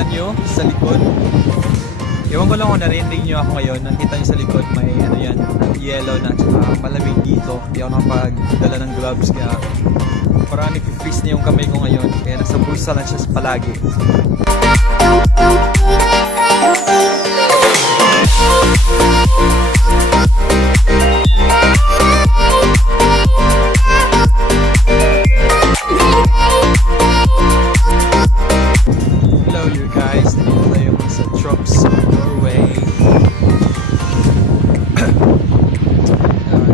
Kita nyo sa likod. Ewan ko lang kung narinig nyo ako ngayon. Nakita nyo sa likod may ano yan, yellow na tsaka malamig dito. Hindi ako nakapagdala ng gloves kaya parang nag-freeze na yung kamay ko ngayon. Kaya nasa bulsa lang siya palagi. Hello you guys, nandito tayo sa Tromso Norway.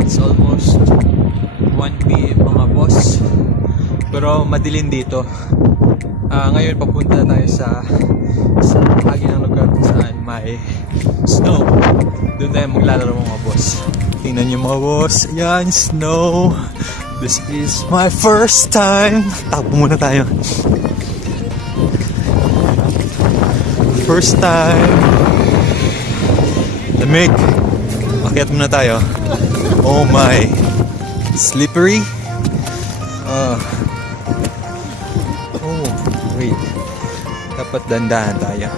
It's almost 1 PM mga boss, pero madilim dito. Ngayon papunta tayo sa bahagi ng lugar kung saan may snow. Doon tayo maglalaro mga boss. Tingnan nyo mga boss, ayan, snow. This is my first time. Takbo muna tayo. First time. Lamig. Akyat muna tayo. Oh my. Slippery. Oh, wait. Dapat dandahan tayo.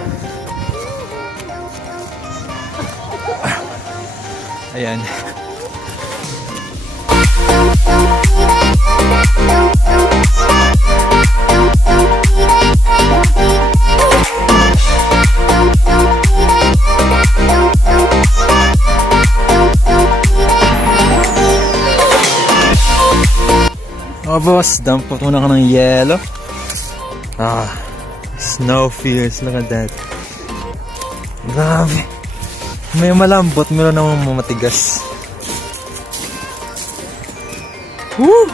Ayan. Oh boss, dampot muna ka ng yelo. Snow feels, look at that. Grabe. May malambot, meron namang mamatigas. Woo!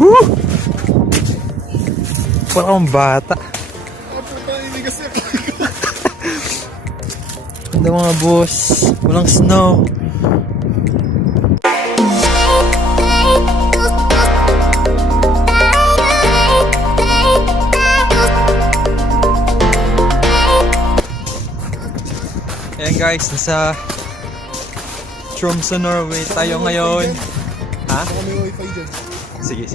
Woo! Parang bata. Ganda mga boss, walang snow. Ayan guys, nasa Tromso Norway tayo ngayon. Ha? Baka may wifi dyan. Sige.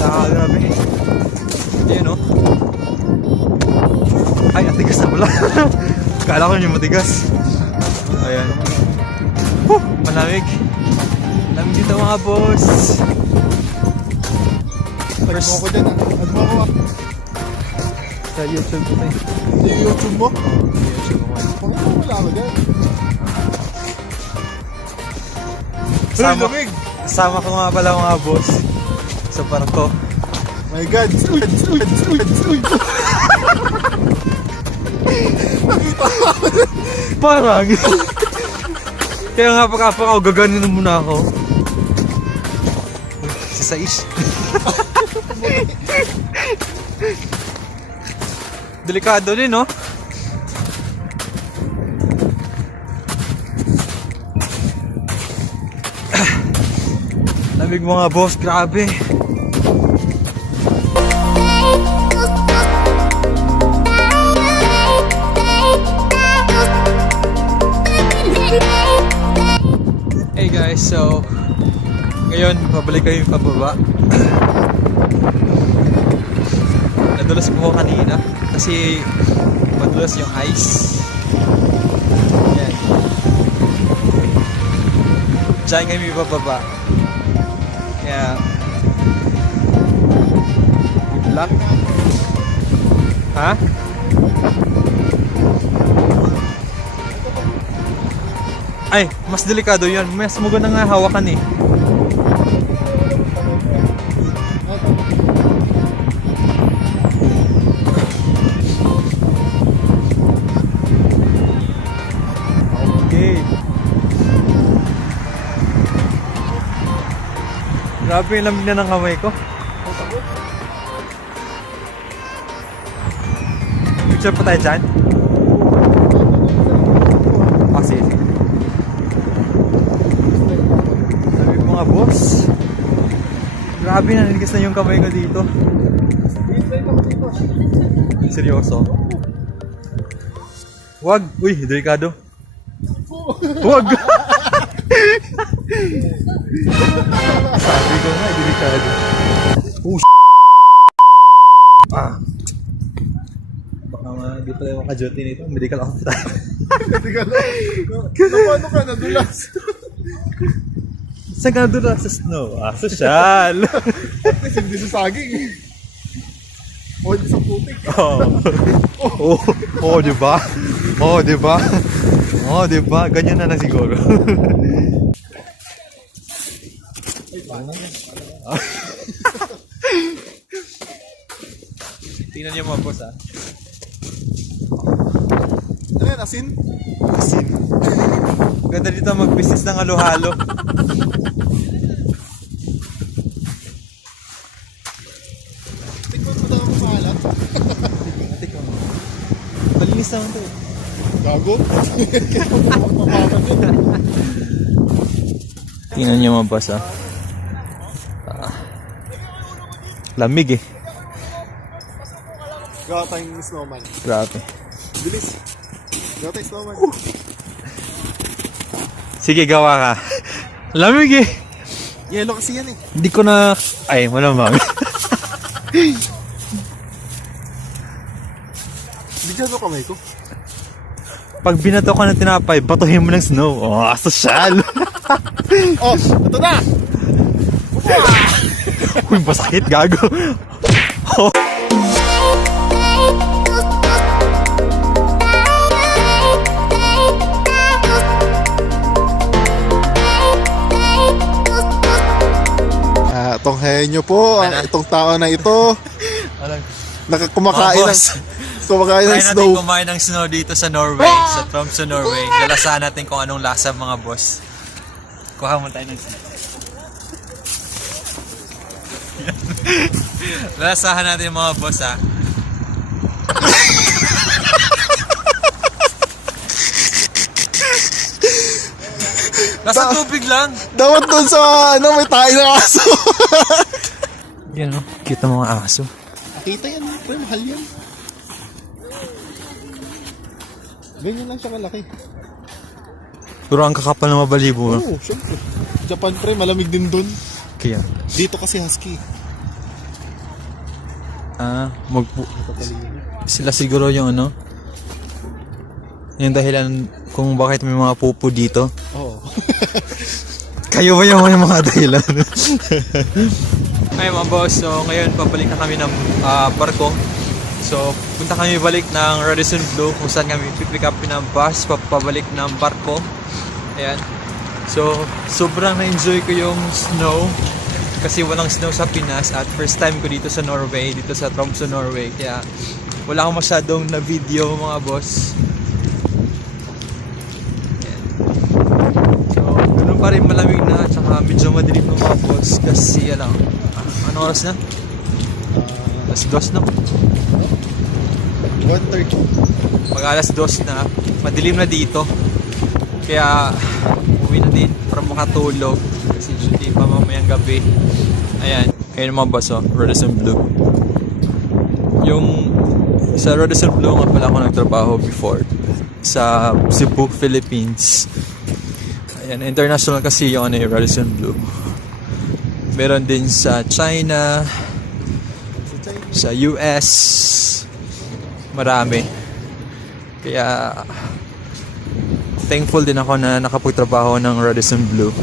Grabe. Ayan o. Ay, atigas na pala. Kala ko yung matigas. Ayan. Malamig. Malamig dito mga boss. First mo ko dyan ah. Ano mo ako? Sa YouTube ko tayo. Yung YouTube mo? YouTube ko. Wala ako dyan. Kasama ko nga pala mga boss sa parko. My God! Uy! Nakita ko ako dyan. Parang kaya nga ako gaganin muna ako. Si Saish. Delikado din, no? Lamig mga boss, grabe. Hey guys, so ngayon pabalik kayo pababa. Nadulas po ako kanina kasi madulas yung ice. Yan. Diyan kami pababa. Kaya good luck. Ha? Ay, mas delikado yun. Mas maganda nga hawakan eh. Okay. Grabe yung lamig na ng kamay ko. Picture pa tayo dyan? Oh, sige. Mga boss, grabe, naniligas na yung kamay ko dito. Seryoso? Wag! Uy, delikado. Wag! Sabi ko nga, delikado. Oh, pala yung ka-duty nito. Medical officer. Hindi ka lang. Ano ka, nadulas. Saan ka doon sa snow? Ah, social! At least hindi sa saging. O, hindi sa putik. Diba? Diba? Ganyan na lang siguro. Tingnan niyo mga boss, ah. Ano yan, asin? Asin. Ganda dito mag-business ng halo-halo. Tikman mo daw ang maalat. Tikman mo. Malinis naman to. Gago. Mamaman yun. Tingnan niyo mga boss, ah. Lamig eh. Gawa tayong snowman. Grabe. Bilis. Gawa tayong snowman. Sige, gawa ka. Lamig eh. Yellow kasi yan eh. Hindi ko na... Ay, malamang. Bigyan mo kamay ko. Pag binato ka ng tinapay, batuhin mo ng snow. Oh, asosyal. Oh, ito na! Uy, masakit, gago. Oh. Itong henyo po, itong tao na ito, kumakain ng Kaya snow. natin kumain ng snow dito sa Norway, sa Tromso Norway. Lalasahan natin kung anong lasa mga boss. Kuha mo tayo ng snow. Lalasahan natin mga boss, ha. Nasa tubig lang. Dapat doon sa may tayo ng aso. Yan o, kita mo mga aso. Kita yan, pre, mahal yan. Ganyan lang siya kalaki. Pero ang kakapal na mabalibo. Oo, syempre. Japan, pre, malamig din doon. Kaya. Dito kasi husky. Sila siguro yung ano. Yung dahilan kung bakit may mga pupo dito. Oo. Kayo ba yung mga dahilan? Ay mga boss, so ngayon pabalik na kami ng barko. So punta kami balik ng Radisson Blu kung saan kami pipick up ng bus pabalik ng barko. Ayan. So sobrang na-enjoy ko yung snow kasi walang snow sa Pinas at first time ko dito sa Norway, dito sa Tromso, Norway. Kaya wala akong masyadong na video mga boss. Pa rin malamig na at saka medyo madilim ng mga boss kasi alam, anong oras na? Alas 2 na? 1:30. Pag alas 2 na, madilim na dito kaya uwi na din para makatulog kasi duty pa mamayang gabi. Ayan, kayo mga boss, oh, Radisson Blu. Yung sa Radisson Blu nga pala ako nagtrabaho before sa Cebu, Philippines. Ayan, international kasi yung Radisson Blu. Meron din sa China, sa US, marami. Kaya thankful din ako na nakapagtrabaho ng Radisson Blu.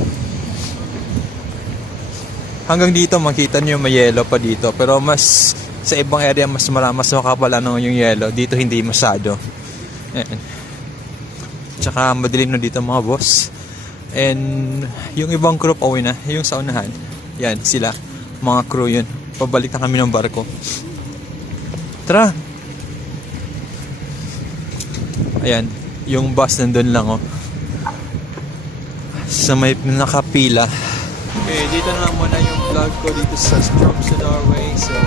Hanggang dito makita niyo may yellow pa dito, pero mas sa ibang area mas makapal yung yellow. Dito hindi masyado. Ayan. Tsaka madilim na dito mga boss. And yung ibang crew pauwi na, yung sa unahan, yan sila, mga crew yun. Pabalik na kami ng barko. Tara! Ayan, yung bus nandun lang, oh. Sa may nakapila. Okay, dito na lang muna yung vlog ko dito sa Tromso Norway. So,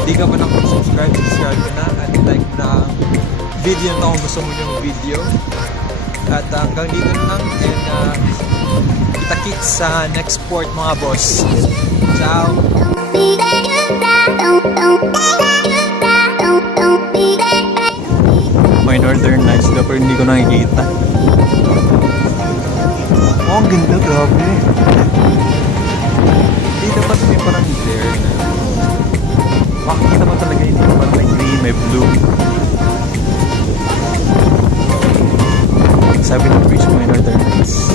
hindi ka pa nakapag-subscribe, subscribe ka na at like mo na ang video na kung gusto mo yung video. At hanggang dito na lang and kita-kits sa next port mga boss. Ciao! May northern lights na pero hindi ko nakikita. Oh, ang ganda, grabe. Dito pa may parang glare na. Makikita mo talaga yun. Parang may green, may blue. sabi ng bridge, may northern lights.